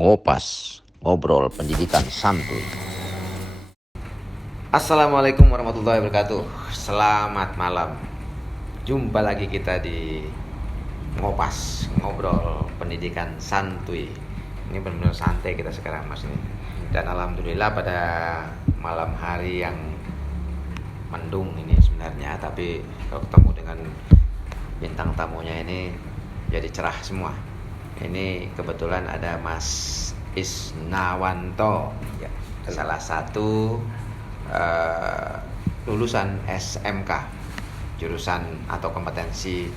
Ngopas, ngobrol pendidikan santuy. Assalamualaikum warahmatullahi wabarakatuh. Selamat malam. Jumpa lagi kita di Ngopas, ngobrol pendidikan santuy. Ini benar-benar santai kita sekarang, Mas ini. Dan alhamdulillah pada malam hari yang mendung ini sebenarnya, tapi kalau ketemu dengan bintang tamunya ini jadi cerah semua. Ini kebetulan ada Mas Isnawanto, ya, salah satu lulusan SMK, jurusan atau kompetensi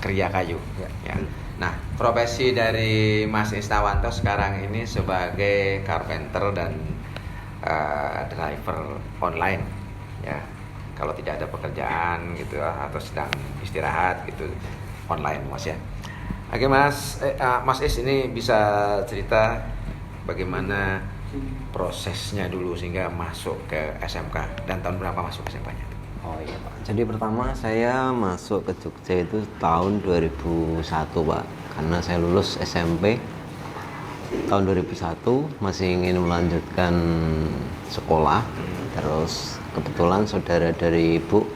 Kriya Kayu. Ya. Nah, profesi dari Mas Isnawanto sekarang ini sebagai carpenter dan driver online. Ya, kalau tidak ada pekerjaan gitu atau sedang istirahat gitu online, Mas ya. Oke Mas, Mas Is ini bisa cerita bagaimana prosesnya dulu sehingga masuk ke SMK dan tahun berapa masuk SMK-nya? Oh iya Pak. Jadi pertama saya masuk ke Jogja itu tahun 2001 Pak. Karena saya lulus SMP tahun 2001, masih ingin melanjutkan sekolah. Terus kebetulan saudara dari ibu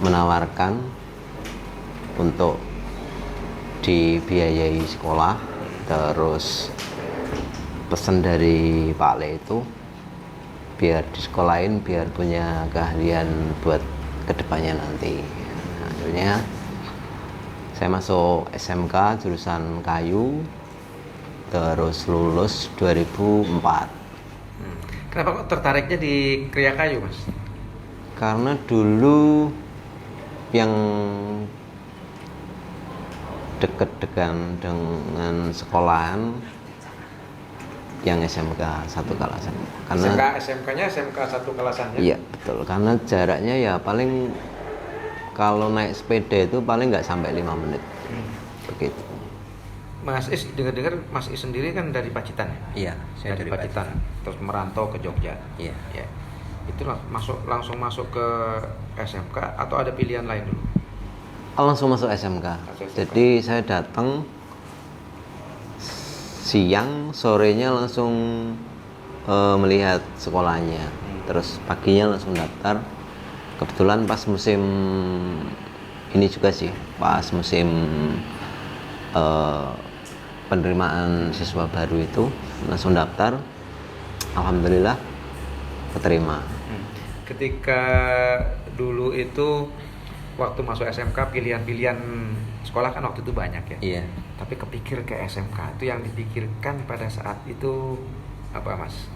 menawarkan untuk dibiayai sekolah. Terus pesan dari Pak Le itu biar di sekolahin, biar punya keahlian buat kedepannya nanti. Nah, akhirnya saya masuk SMK jurusan kayu, terus lulus 2004. Kenapa kok tertariknya di Kriya Kayu, Mas? Karena dulu yang deket-dekan dengan sekolahan yang SMK satu kalasan. Karena SMK-nya SMK satu kalasan ya? Iya betul, karena jaraknya ya paling kalau naik sepeda itu paling nggak sampai 5 menit. Begitu. Mas Is, dengar-dengar Mas Is sendiri kan dari Pacitan ya? Iya, saya dari Pacitan. Terus merantau ke Jogja. Iya. Ya. Itu langsung masuk ke SMK atau ada pilihan lain dulu? Langsung masuk SMK. Jadi saya datang siang, sorenya langsung melihat sekolahnya. Terus paginya langsung daftar. Kebetulan pas musim ini juga sih, pas musim penerimaan siswa baru itu langsung daftar. Alhamdulillah keterima. Ketika dulu itu waktu masuk SMK pilihan-pilihan sekolah kan waktu itu banyak ya. Iya. Tapi kepikir ke SMK itu yang dipikirkan pada saat itu apa, Mas?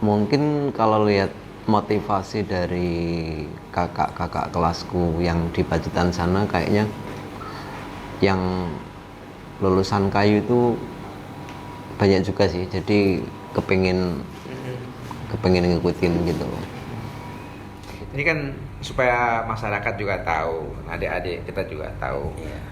Mungkin kalau lihat motivasi dari kakak-kakak kelasku yang di Pacitan sana, kayaknya yang lulusan kayu itu banyak juga sih. Jadi kepengen ngikutin gitu. Ini kan supaya masyarakat juga tahu, adik-adik kita juga tahu. Iya.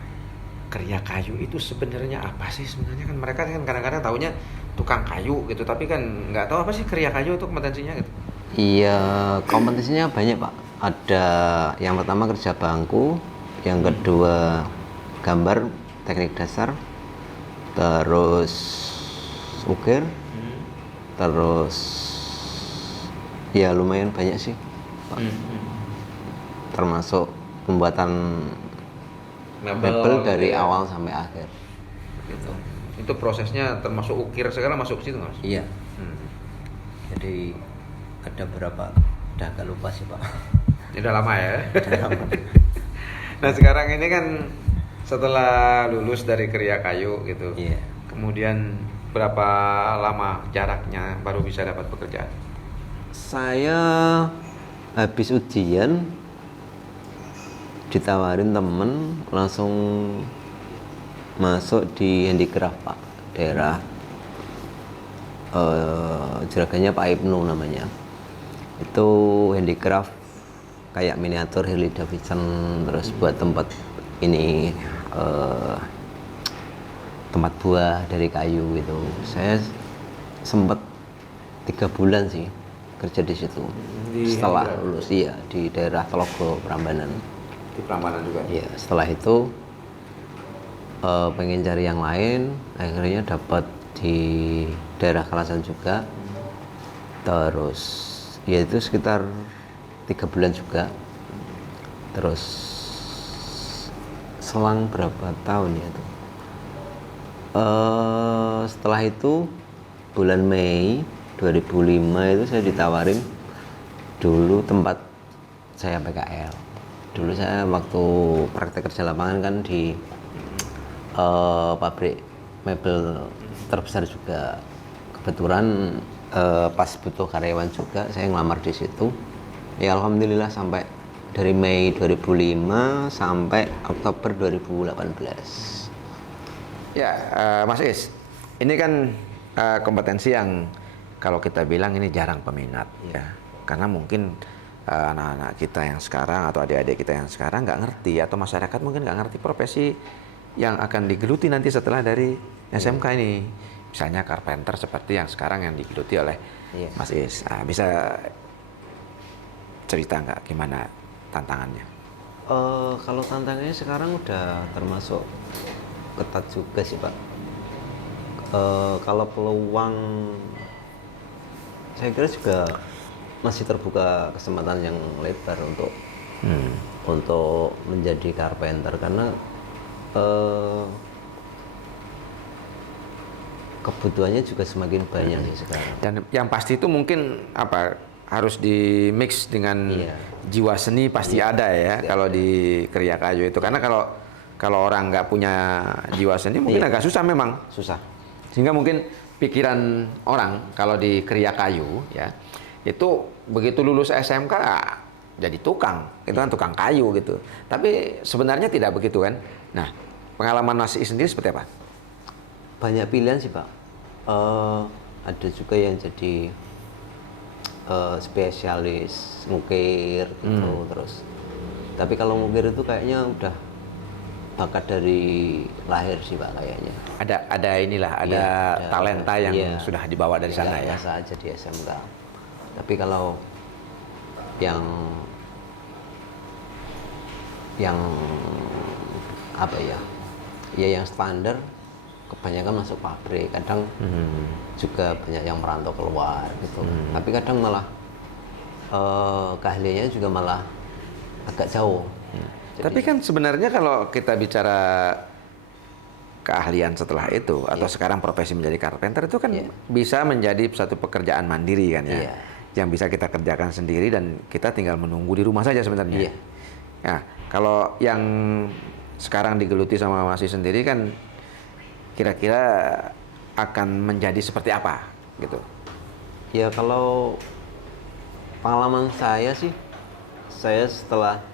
Kriya kayu itu sebenarnya apa sih sebenarnya? Kan mereka kan kadang-kadang taunya tukang kayu gitu, tapi kan nggak tahu apa sih kriya kayu itu kompetensinya gitu. Iya, kompetisinya banyak Pak. Ada yang pertama kerja bangku, yang kedua gambar teknik dasar, terus ukir, terus ya lumayan banyak sih Pak. Termasuk pembuatan mebel dari awal sampai akhir. Gitu. Itu prosesnya termasuk ukir segala masuk ke situ, Mas? Iya. Jadi ada berapa? Udah agak lupa sih Pak. Ini udah lama ya. Udah lama. Nah sekarang ini kan setelah lulus dari Kriya Kayu gitu, Iya. kemudian berapa lama jaraknya baru bisa dapat pekerjaan? Saya habis ujian ditawarin temen, langsung masuk di handicraft Pak, daerah juragannya Pak Ibnu namanya. Itu handicraft kayak miniatur Harley Davidson, terus buat tempat ini tempat buah dari kayu gitu. Saya sempat 3 bulan sih kerja di situ. Setelah lulus, iya, di daerah Telogo Prambanan. Di Prambanan juga. Iya, setelah itu pengen cari yang lain, akhirnya dapat di daerah Kalasan juga. Terus ya itu sekitar 3 bulan juga. Terus selang berapa tahun ya itu? Setelah itu bulan Mei 2005 itu saya ditawarin dulu tempat saya PKL. Dulu saya waktu praktek kerja lapangan kan di pabrik mebel terbesar juga. Kebetulan pas butuh karyawan juga saya ngelamar di situ. Ya alhamdulillah sampai dari Mei 2005 sampai Oktober 2018. Ya, Mas Is, ini kan kompetensi yang kalau kita bilang ini jarang peminat, ya, karena mungkin anak-anak kita yang sekarang atau adik-adik kita yang sekarang nggak ngerti, atau masyarakat mungkin nggak ngerti profesi yang akan digeluti nanti setelah dari SMK ini. Misalnya carpenter seperti yang sekarang yang digeluti oleh Mas Is. Bisa cerita nggak gimana tantangannya? Kalau tantangannya sekarang udah termasuk ketat juga sih Pak. Kalau peluang saya kira juga masih terbuka kesempatan yang lebar untuk menjadi carpenter, karena kebutuhannya juga semakin banyak sih sekarang. Dan yang pasti itu mungkin apa, harus di mix dengan jiwa seni pasti ada ya kalau di kerja kayu itu, karena kalau orang nggak punya jiwa seni mungkin agak susah, memang Susah. sehingga mungkin pikiran orang kalau di kerja kayu ya itu begitu lulus SMK jadi tukang, itu kan tukang kayu gitu, tapi sebenarnya tidak begitu kan. Nah, pengalaman Mas Is sendiri seperti apa? Banyak pilihan sih Pak. Ada juga yang jadi spesialis ngukir gitu. Terus tapi kalau ngukir itu kayaknya udah bakat dari lahir sih Pak kayaknya. Ada inilah, ada talenta yang sudah dibawa dari sana ya. Biasa aja di SMK. Tapi kalau yang apa ya? Ya yang standar kebanyakan masuk pabrik, kadang juga banyak yang merantau keluar gitu. Tapi kadang malah keahliannya juga malah agak jauh. Jadi, tapi kan sebenarnya kalau kita bicara keahlian setelah itu atau sekarang profesi menjadi carpenter itu kan bisa menjadi satu pekerjaan mandiri kan ya, yang bisa kita kerjakan sendiri dan kita tinggal menunggu di rumah saja sebenarnya. Nah, kalau yang sekarang digeluti sama Mas Is sendiri kan kira-kira akan menjadi seperti apa gitu? Ya kalau pengalaman saya sih, saya setelah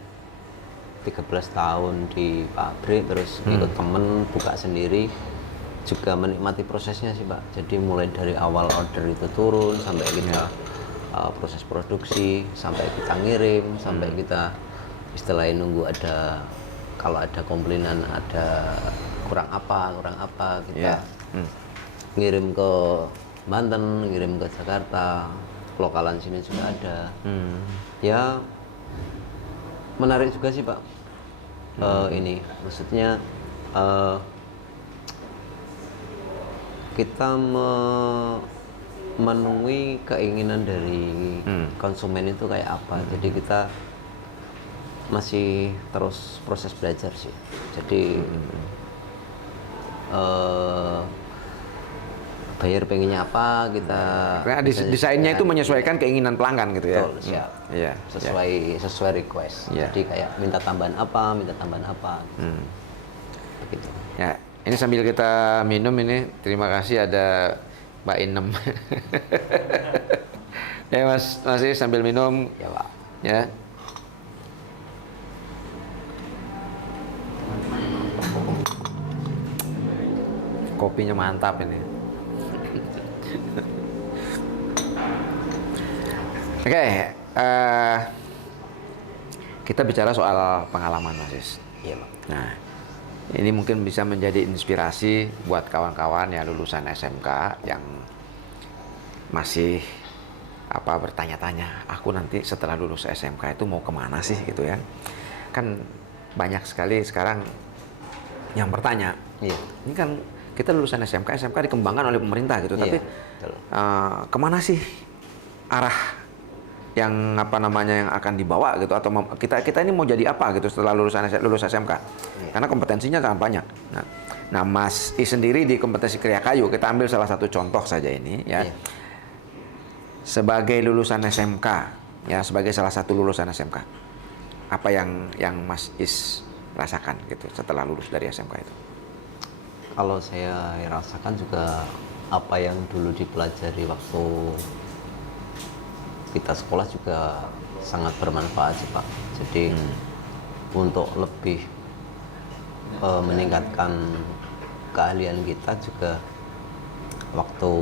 13 tahun di pabrik terus ikut temen buka sendiri, juga menikmati prosesnya sih Pak. Jadi mulai dari awal order itu turun sampai kita proses produksi, sampai kita ngirim, sampai kita istilahnya nunggu ada, kalau ada komplainan ada kurang apa kita ngirim ke Banten, ngirim ke Jakarta, lokalan sini juga ada. Ya menarik juga sih Pak. Ini maksudnya kita memenuhi keinginan dari konsumen itu kayak apa. Jadi kita masih terus proses belajar sih. Jadi buyer pengennya apa, kita karena desainnya itu menyesuaikan keinginan pelanggan gitu ya. Betul, siap. Iya. Sesuai request. Jadi kayak minta tambahan apa begitu. Ya, ini sambil kita minum ini, terima kasih ada Mbak Inem. Ya Mas Is sambil minum Ya Pak. ya. Kopinya mantap ini. Oke, kita bicara soal pengalaman Mas Is. Iya Pak. Nah, ini mungkin bisa menjadi inspirasi buat kawan-kawan yang lulusan SMK yang masih bertanya-tanya, aku nanti setelah lulus SMK itu mau kemana sih gitu ya. Kan banyak sekali sekarang yang bertanya. Iya. Ini kan kita lulusan SMK dikembangkan oleh pemerintah gitu, tapi betul. kemana sih arah yang apa namanya yang akan dibawa gitu, atau kita ini mau jadi apa gitu setelah lulus SMK? Karena kompetensinya sangat banyak. Nah, Mas I sendiri di kompetensi Kriya Kayu, kita ambil salah satu contoh saja ini ya. Sebagai lulusan SMK, ya sebagai salah satu lulusan SMK, apa yang Mas Is rasakan gitu setelah lulus dari SMK itu? Kalau saya rasakan juga apa yang dulu dipelajari waktu kita sekolah juga sangat bermanfaat sih Pak. Jadi untuk lebih meningkatkan keahlian kita juga waktu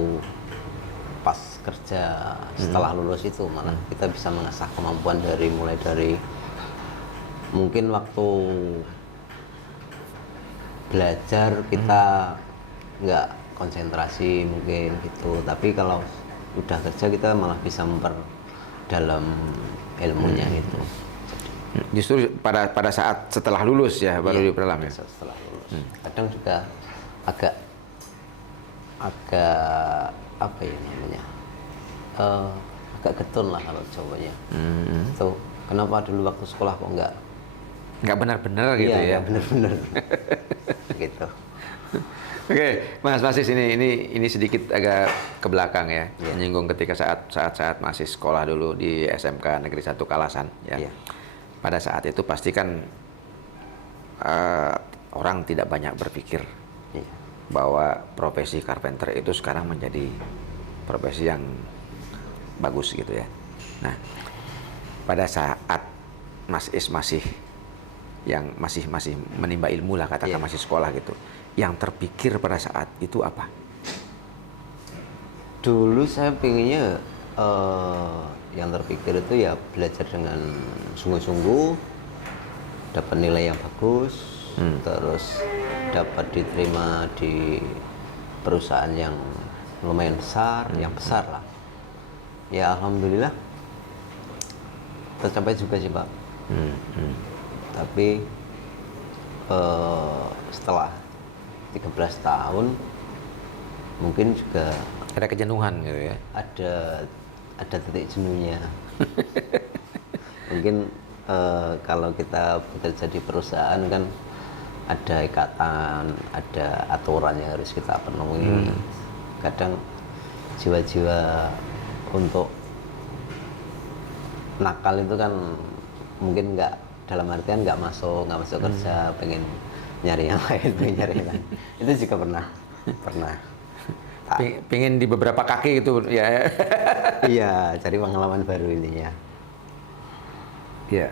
pas kerja setelah lulus itu, malah kita bisa mengasah kemampuan mulai dari mungkin waktu belajar kita nggak konsentrasi mungkin gitu, tapi kalau udah kerja kita malah bisa memperdalam ilmunya gitu. Justru pada saat setelah lulus ya baru diperdalam ya. Setelah lulus. Kadang juga agak apa ya namanya? Agak getun lah kalau Jawanya. So, kenapa dulu waktu sekolah kok nggak benar-benar gitu ya? Nggak benar-benar. Gitu. Oke, Mas Is, ini sedikit agak ke belakang ya, menyinggung ketika saat masih sekolah dulu di SMK Negeri 1 Kalasan ya. Pada saat itu pasti kan orang tidak banyak berpikir bahwa profesi carpenter itu sekarang menjadi profesi yang bagus gitu ya. Nah, pada saat Mas Is masih menimba ilmu lah, katakan masih sekolah gitu, yang terpikir pada saat itu apa? Dulu saya pinginnya yang terpikir itu ya belajar dengan sungguh-sungguh, dapat nilai yang bagus, terus dapat diterima di perusahaan yang lumayan besar, yang besar lah. Ya alhamdulillah tercapai juga sih Pak. Tapi setelah 13 tahun mungkin juga ada kejenuhan gitu ya. Ada titik jenuhnya. Mungkin kalau kita bekerja di perusahaan kan ada ikatan, ada aturan yang harus kita penuhi. Kadang jiwa-jiwa untuk nakal itu kan mungkin nggak, dalam artian nggak masuk kerja, pengen nyari yang lain, itu juga pernah pengen di beberapa kaki gitu ya. Iya, cari pengalaman baru intinya. Iya,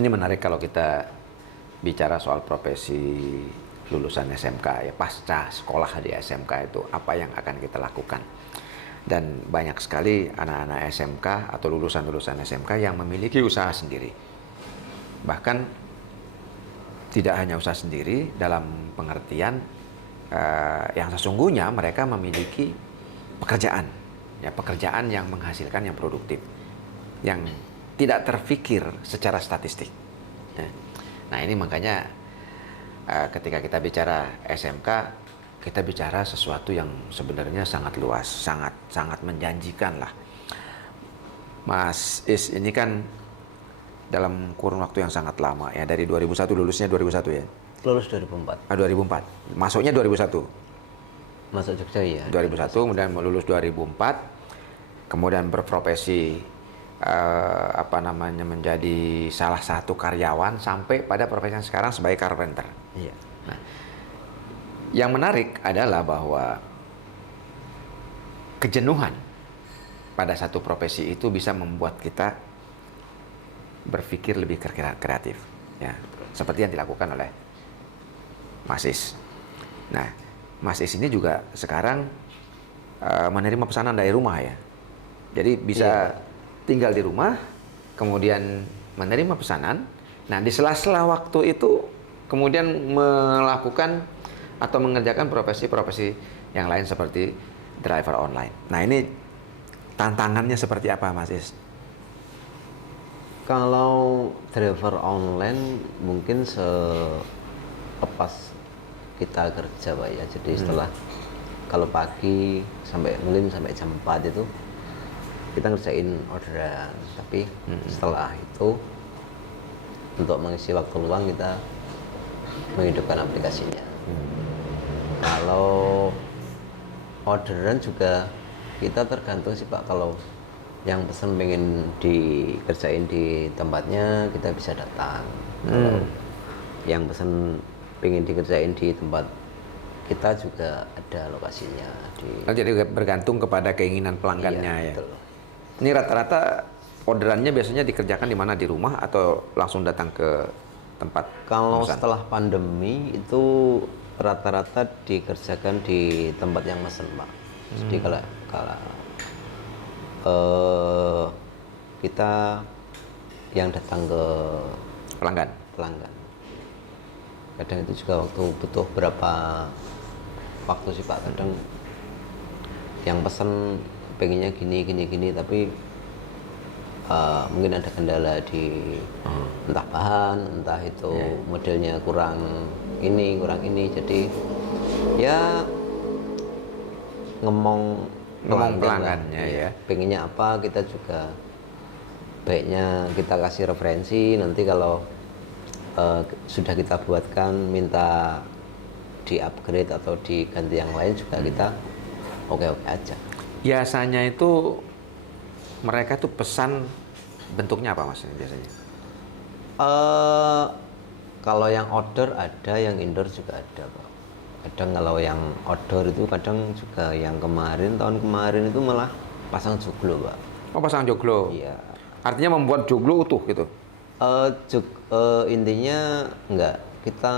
ini menarik kalau kita bicara soal profesi lulusan SMK ya, pasca sekolah di SMK itu apa yang akan kita lakukan. Dan banyak sekali anak-anak SMK atau lulusan-lulusan SMK yang memiliki usaha sendiri. Bahkan tidak hanya usaha sendiri dalam pengertian yang sesungguhnya mereka memiliki pekerjaan yang menghasilkan, yang produktif, yang tidak terfikir secara statistik. Nah ini makanya ketika kita bicara SMK, kita bicara sesuatu yang sebenarnya sangat luas, sangat menjanjikan lah. Mas Is ini kan dalam kurun waktu yang sangat lama ya, dari 2001, lulusnya 2001 ya? Lulus 2004. 2004, masuknya 2001? Masuk Jogja ya. 2001, kemudian lulus 2004, kemudian berprofesi menjadi salah satu karyawan sampai pada profesi yang sekarang sebagai carpenter. Iya. Nah, yang menarik adalah bahwa kejenuhan pada satu profesi itu bisa membuat kita berpikir lebih kreatif, ya, seperti yang dilakukan oleh Mas Is. Nah, Mas Is ini juga sekarang menerima pesanan dari rumah ya, jadi bisa tinggal di rumah, kemudian menerima pesanan. Nah, di sela-sela waktu itu kemudian melakukan atau mengerjakan profesi-profesi yang lain seperti driver online. Nah, ini tantangannya seperti apa, Mas Is? Kalau driver online mungkin selepas kita kerja Pak ya. Jadi setelah kalau pagi mungkin sampai jam 4 itu kita ngerjain orderan, tapi setelah itu untuk mengisi waktu luang kita menghidupkan aplikasinya. Kalau orderan juga kita tergantung sih Pak, kalau yang pesan pengen dikerjain di tempatnya kita bisa datang. Kalau yang pesan pengen dikerjain di tempat kita juga ada lokasinya Jadi bergantung kepada keinginan pelanggannya Iya, ya. betul. Ini rata-rata orderannya biasanya dikerjakan di mana, di rumah atau langsung datang ke tempat? Kalau pemesan? setelah pandemi itu rata-rata dikerjakan di tempat yang mesen Pak. Jadi kalau kita yang datang ke pelanggan. Kadang itu juga waktu butuh berapa waktu sih Pak, kadang yang pesen pengennya gini tapi mungkin ada kendala di entah bahan, entah itu modelnya kurang ini, jadi ya ngomong pelanggannya ya. pengennya apa, kita juga baiknya kita kasih referensi, nanti kalau sudah kita buatkan minta di upgrade atau diganti yang lain juga kita oke aja. Biasanya itu mereka tuh pesan bentuknya apa Mas biasanya? Kalau yang outdoor ada, yang indoor juga ada Pak. Kadang kalau yang outdoor itu kadang juga yang tahun kemarin itu malah pasang joglo Pak. Oh, pasang joglo. Iya. Artinya membuat joglo utuh gitu. Intinya enggak, kita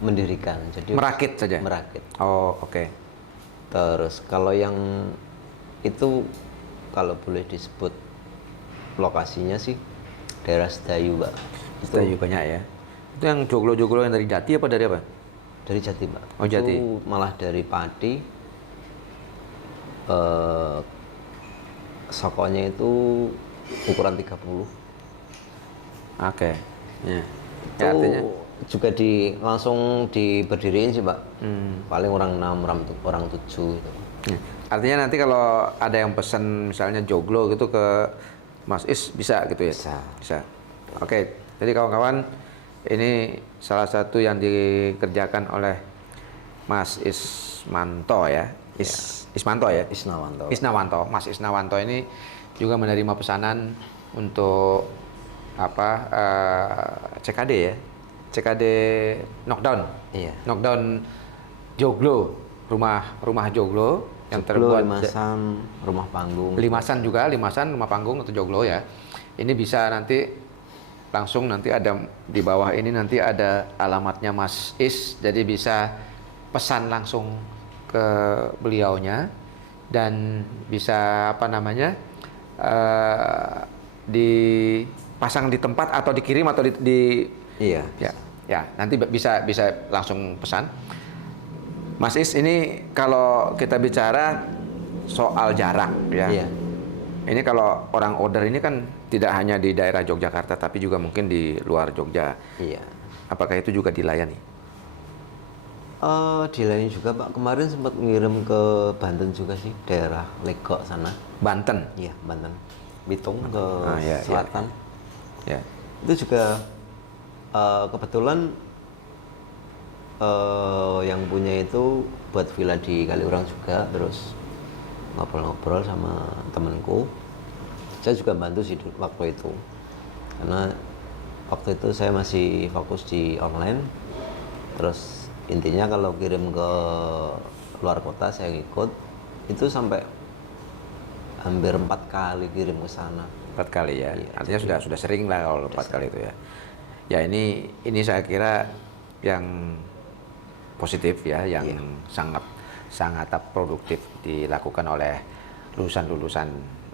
mendirikan, jadi Merakit saja. merakit. Oh, oke. Terus kalau yang itu, kalau boleh disebut lokasinya sih daerah Sedayu Pak. Sedayu banyak ya. Itu yang joglo-joglo yang dari Jati apa dari apa? Dari Jati Pak. Oh, Jati. Itu malah dari Pati. Sokonya itu ukuran 30. Oke. Ya. Itu Ya, artinya juga langsung diberdiriin sih Pak. Paling orang 6, orang 7 gitu. ya. Artinya nanti kalau ada yang pesan misalnya joglo gitu ke Mas Is bisa gitu ya? Bisa. Oke. Jadi kawan-kawan, ini salah satu yang dikerjakan oleh Mas Ismanto ya. Ismanto ya? Isnawanto. Mas Isnawanto ini juga menerima pesanan untuk CKD ya. CKD knockdown. Iya. Knockdown joglo, rumah joglo yang Joglo, terbuat limasan, rumah panggung. limasan rumah panggung atau joglo ya. Ini bisa nanti langsung nanti ada di bawah ini nanti ada alamatnya Mas Is, jadi bisa pesan langsung ke beliaunya dan bisa dipasang di tempat atau dikirim atau Iya. ya nanti bisa langsung pesan. Mas Is, ini kalau kita bicara soal jarak ya. Iya. Ini kalau orang order ini kan tidak hanya di daerah Yogyakarta tapi juga mungkin di luar Jogja. Iya. Apakah itu juga dilayani? Dilayani juga Pak. Kemarin sempat ngirim ke Banten juga sih, daerah Legok sana. Banten. Iya, Banten. Bitung ke Iya, selatan. Ya. Itu juga kebetulan yang punya itu buat villa di Kaliurang juga, terus ngobrol-ngobrol sama temanku. Saya juga bantu sih waktu itu, karena waktu itu saya masih fokus di online. Terus intinya kalau kirim ke luar kota saya ngikut, itu sampai hampir 4 kali kirim ke sana. 4 kali ya. Iya, Artinya sudah sering lah kalau 4 kali itu ya. Ya ini saya kira yang positif ya, yang sangat produktif dilakukan oleh lulusan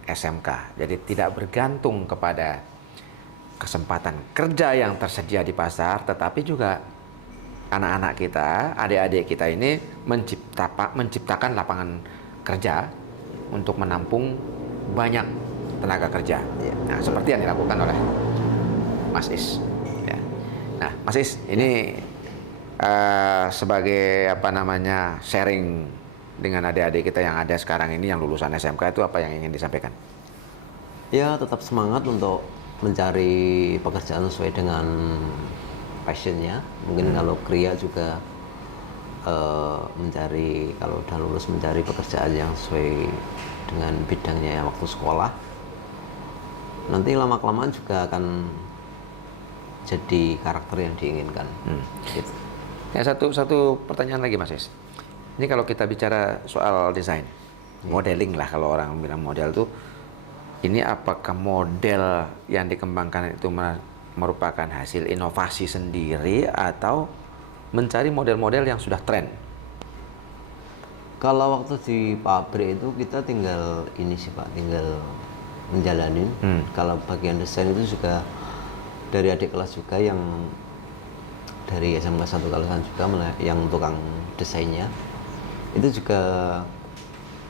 SMK. Jadi tidak bergantung kepada kesempatan kerja yang tersedia di pasar, tetapi juga anak-anak kita, adik-adik kita ini menciptakan lapangan kerja untuk menampung banyak tenaga kerja. Nah, seperti yang dilakukan oleh Mas Is. Ya. Nah, Mas Is, ini sebagai apa namanya sharing dengan adik-adik kita yang ada sekarang ini yang lulusan SMK itu apa yang ingin disampaikan? Ya, tetap semangat untuk mencari pekerjaan sesuai dengan passionnya. Mungkin kalau Kria juga mencari, kalau udah lulus mencari pekerjaan yang sesuai dengan bidangnya waktu sekolah. Nanti lama-kelamaan juga akan jadi karakter yang diinginkan. Gitu. Ya, satu pertanyaan lagi Mas Is. Ini kalau kita bicara soal desain, modeling lah kalau orang bilang model tuh, ini apakah model yang dikembangkan itu merupakan hasil inovasi sendiri atau mencari model-model yang sudah tren? Kalau waktu di pabrik itu kita tinggal ini sih Pak, tinggal menjalanin. Kalau bagian desain itu juga dari adik kelas juga yang dari SMK 1 Kalasan juga yang tukang desainnya itu juga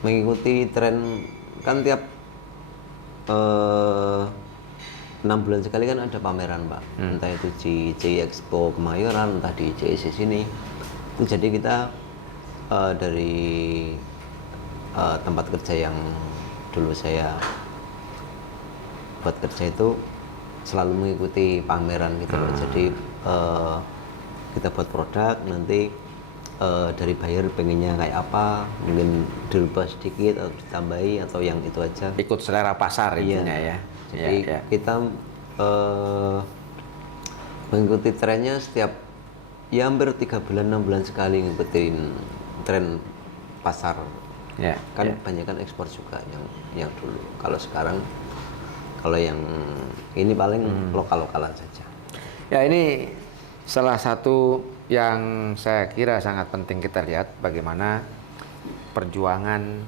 mengikuti tren, kan tiap 6 bulan sekali kan ada pameran Pak, entah itu di JI Expo Kemayoran, entah di JIC sini. Itu jadi kita dari tempat kerja yang dulu saya buat kerja itu selalu mengikuti pameran gitu loh. Jadi kita buat produk, nanti dari buyer pengennya kayak apa, mungkin dirubah sedikit atau ditambahi atau yang itu aja. Ikut selera pasar intinya ya. Jadi kita mengikuti trennya setiap ya hampir 3 bulan 6 bulan sekali ngikutin tren pasar. Kan banyak kan ekspor juga yang dulu. Kalau sekarang kalau yang ini paling lokal-lokalan saja. Ya, ini salah satu yang saya kira sangat penting kita lihat bagaimana perjuangan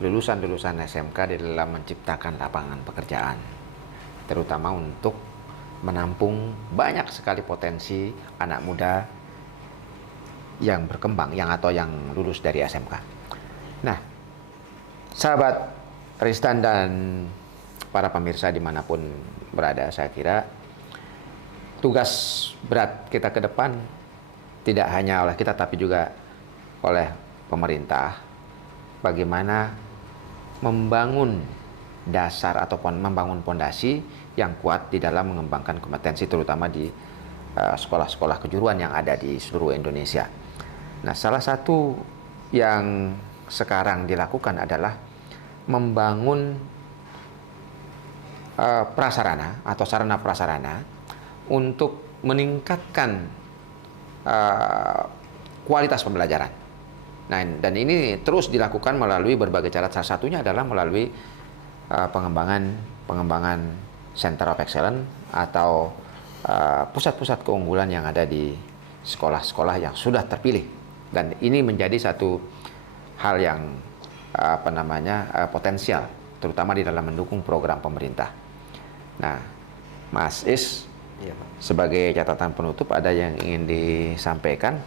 lulusan-lulusan SMK di dalam menciptakan lapangan pekerjaan, terutama untuk menampung banyak sekali potensi anak muda yang berkembang, atau yang lulus dari SMK. Nah, sahabat Ristan dan para pemirsa dimanapun berada, saya kira tugas berat kita ke depan tidak hanya oleh kita tapi juga oleh pemerintah, bagaimana membangun dasar ataupun membangun fondasi yang kuat di dalam mengembangkan kompetensi terutama di sekolah-sekolah kejuruan yang ada di seluruh Indonesia. Nah, salah satu yang sekarang dilakukan adalah membangun prasarana atau sarana prasarana untuk meningkatkan kualitas pembelajaran. Nah, dan ini terus dilakukan melalui berbagai cara. Salah satunya adalah melalui pengembangan Center of Excellence atau pusat-pusat keunggulan yang ada di sekolah-sekolah yang sudah terpilih. Dan ini menjadi satu hal yang potensial, terutama di dalam mendukung program pemerintah. Nah, Mas Is, sebagai catatan penutup, ada yang ingin disampaikan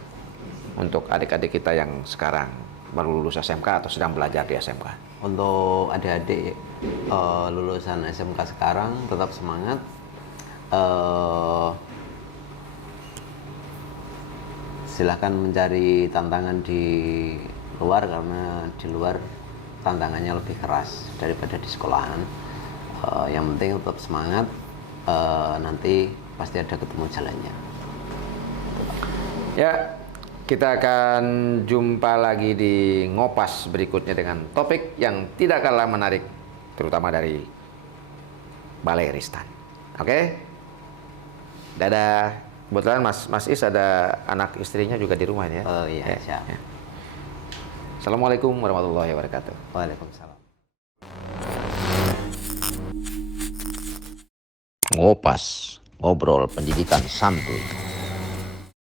untuk adik-adik kita yang sekarang baru lulus SMK atau sedang belajar di SMK? Untuk adik-adik lulusan SMK sekarang, tetap semangat. Silahkan mencari tantangan di luar, karena di luar tantangannya lebih keras daripada di sekolahan. Yang penting tetap semangat, nanti pasti ada ketemu jalannya. Ya, kita akan jumpa lagi di Ngopas berikutnya dengan topik yang tidak kalah menarik, terutama dari Balai Ristan. Oke? Dadah. Kebetulan Mas Is ada anak istrinya juga di rumah ya? Oh iya, siap. Ya. Assalamualaikum warahmatullahi wabarakatuh. Waalaikumsalam. Ngopas, ngobrol pendidikan santuy.